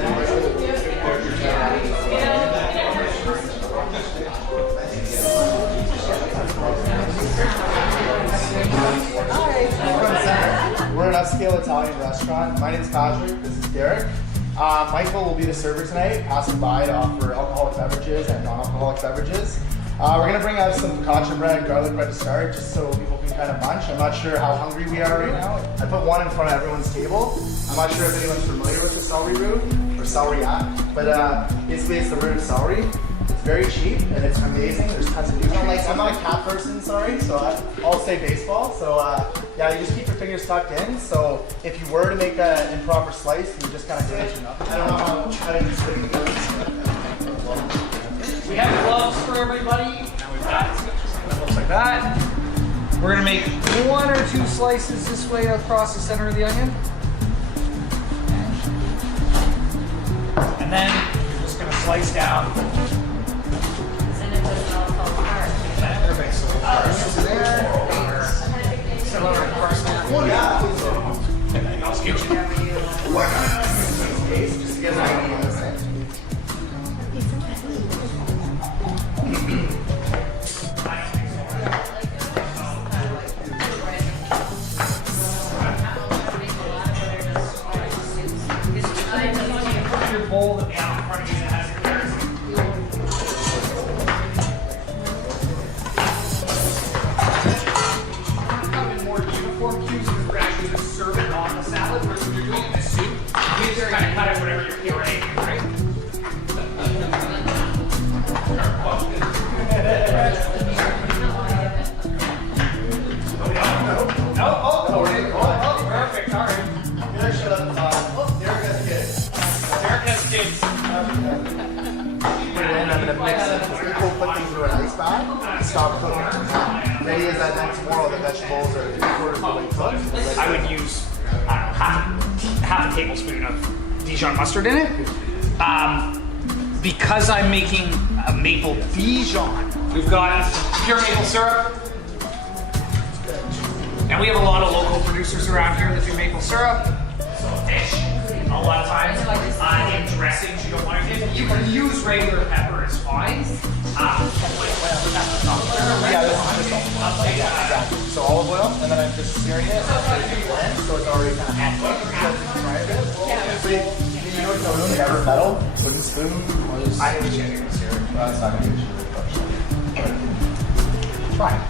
We're an upscale Italian restaurant. My name's Patrick. This is Derek. Michael will be the server tonight, passing by to offer alcoholic beverages and non-alcoholic beverages. We're gonna bring out some focaccia bread, garlic bread to start, just so people can kind of munch. I'm not sure how hungry we are right now. I put one in front of everyone's table. I'm not sure if anyone's familiar with the celery root or celeriac, but basically it's the root of celery. It's very cheap and it's amazing. There's tons of nutrients. I'm not a cat person, sorry, so I'll say baseball. So yeah, you just keep your fingers tucked in. So if you were to make an improper slice, you just kind of glance it up. I don't know how to use it. We have gloves for everybody. Now we've got it looks like that. We're gonna make 1 or 2 slices this way across the center of the onion. And then you're just gonna slice down. And it doesn't all fall apart. Everybody's so there. Celery, parsley. Anything else, Kitchen? Just to get an idea of this thing. Your bowl that out in front of you that has your carrots. Come in more uniform cubes because we're actually going to serve it on the salad. Whereas when you're doing it in the soup, you just kind of cut it whatever you're pureeing, right? No, perfect, all right. Derek has kids. Derek has kids. Put it in, I'm gonna mix it. We'll put things into an ice bag, stop cooking. The idea is that then tomorrow the vegetables are 3/4 of the way cooked. I would use, I don't know, half a tablespoon of Dijon mustard in it. Because I'm making a maple Dijon, we've got pure maple syrup. And we have a lot of local producers around here that do maple syrup. Fish, a lot of times. In dressings, you don't want to get. You can use regular pepper, it's fine. Yeah, this is just I'll take that. exactly. So olive oil, and then I'm just searing it. Blend, so it's already kind of half cooked. So you know it's a really never metal wooden spoon. I didn't change this here. That's not gonna be try it.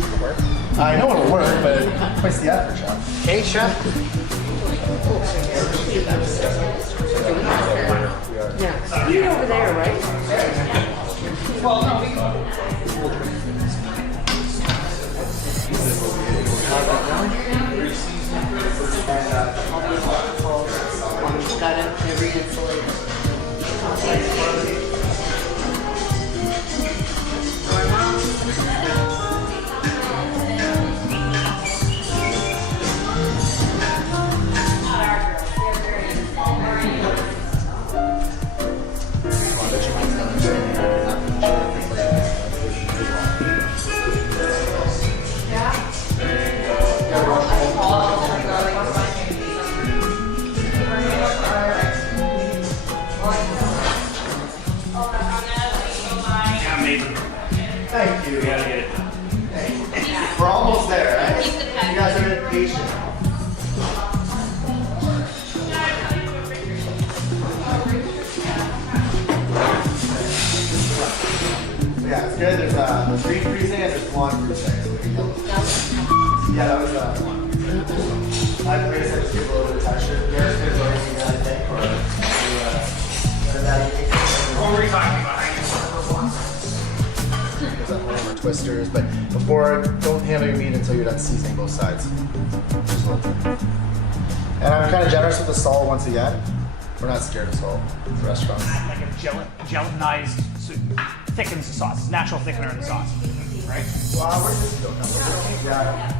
It'll work. I know it'll work, but what's the effort, chef? Okay, chef. Yeah. You're over there, right? Well, no, we Got it. Every insulator. Thank you. gotta get it done. We're almost there, right? You guys are being patient. Yeah, it's good. There's green freezing and there's blonde freezing. Yeah, that was one. I guess I just give a little bit of texture. Yours could go anything that I think, or What were we talking about? twisters, but before, don't handle your meat until you're done seasoning both sides. And I'm kind of generous with the salt once again. We're not scared of salt at the restaurant. Like a gelatinized, so thickens the sauce. It's natural thickener in the sauce, right? Wow, where's this milk coming from? Yeah.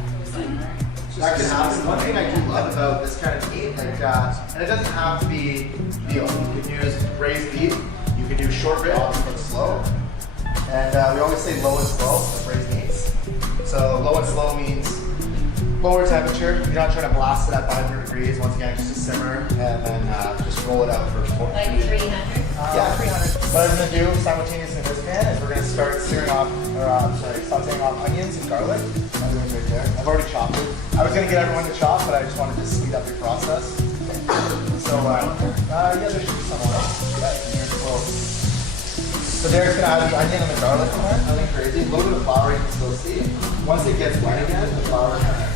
That can happen. One thing I do love about this kind of meat, and it doesn't have to be veal. You can use braised beef. You can do short rib, obviously slow. And we always say low and slow with braised meats. So low and slow means lower temperature. You're not trying to blast it at 500 degrees. Once again, just to simmer and then just roll it out for 4. Like 300? Yeah, 300. What I'm gonna do simultaneously in this pan is we're gonna start searing off, or sauteing off onions and garlic. I'm doing right there. I've already chopped it. I was gonna get everyone to chop, but I just wanted to speed up your process. So, yeah, there should be some on it. Yeah, here, close. So Derek's gonna add the onion and the garlic in there. Nothing crazy. A little bit of flour you can still see. Once it gets wet again, the flour kind of.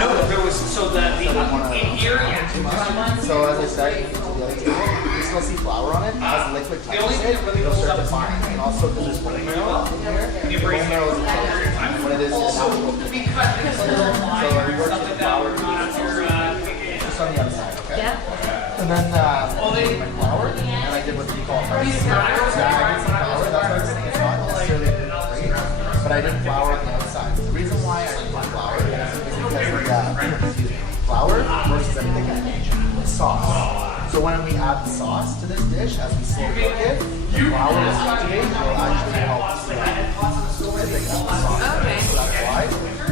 No, there was, so the in here, yeah. So as I said, to the other table, you still see flour on it. It has liquid The only thing that really it'll goes start up to bind. And also because there's bone marrow in here. You bring Bone marrow is a protein. When it is also, natural. because there's a little line So or it works stuff with like that, flour. we're not up here, Just on the other side, okay? Yeah. And then they- my flour, and I did what you call rice. Yeah, I did some flour. That's what I was saying. It's not necessarily gluten-free, but I did flour on the outside. The reason why I did flour is because the flour versus a thickened sauce. So when we add the sauce to this dish, as we slow cook it, the flour will activate and will actually help thicken up the sauce. Okay. So that's why.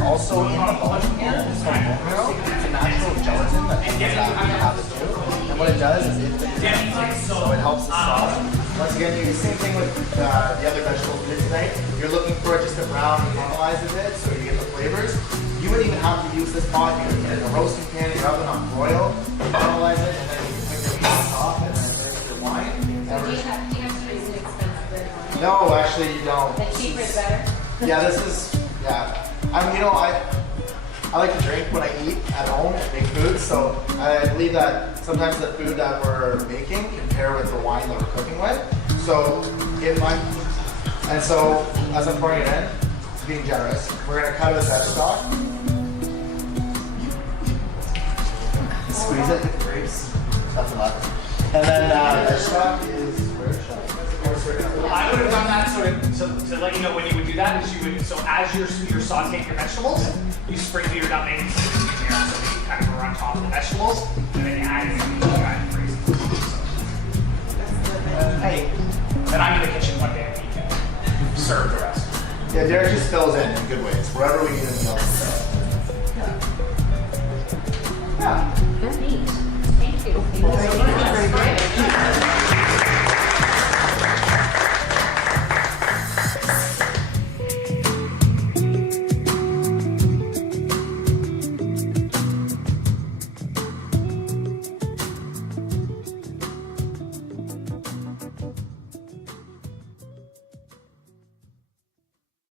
Also in the bone here, it's called bone marrow. It's a natural gelatin that we have it too. And what it does is it thickens it, so it helps the sauce. Once again, you do the same thing with the other vegetables we did today. You're looking for just a brown and caramelize a bit so you get the flavors. You wouldn't even have to use this pot. You can get it in a roasting pan, your oven on broil, caramelize it, and then you can put your meat on top and then finish your wine. Do you have really expensive bread wine? No, actually you don't. The cheaper the better? Yeah, this is, yeah. I like to drink when I eat at home and make food, so I believe that sometimes the food that we're making can pair with the wine that we're cooking with. So so as I'm pouring it in, being generous, we're gonna cut out veg stock. Squeeze it, grapes, nothing left. And then veg stock is where should I? I would have done that so to let you know when you would do that is you would, so as you're sauteing your vegetables, you sprinkle your nutmeg and cinnamon in here so that you kind of are on top of the vegetables, and then you add it in the crazy. Hey, then I'm in the kitchen one day and we can serve the rest. Yeah, Derek just fills in good ways, wherever we need him to go.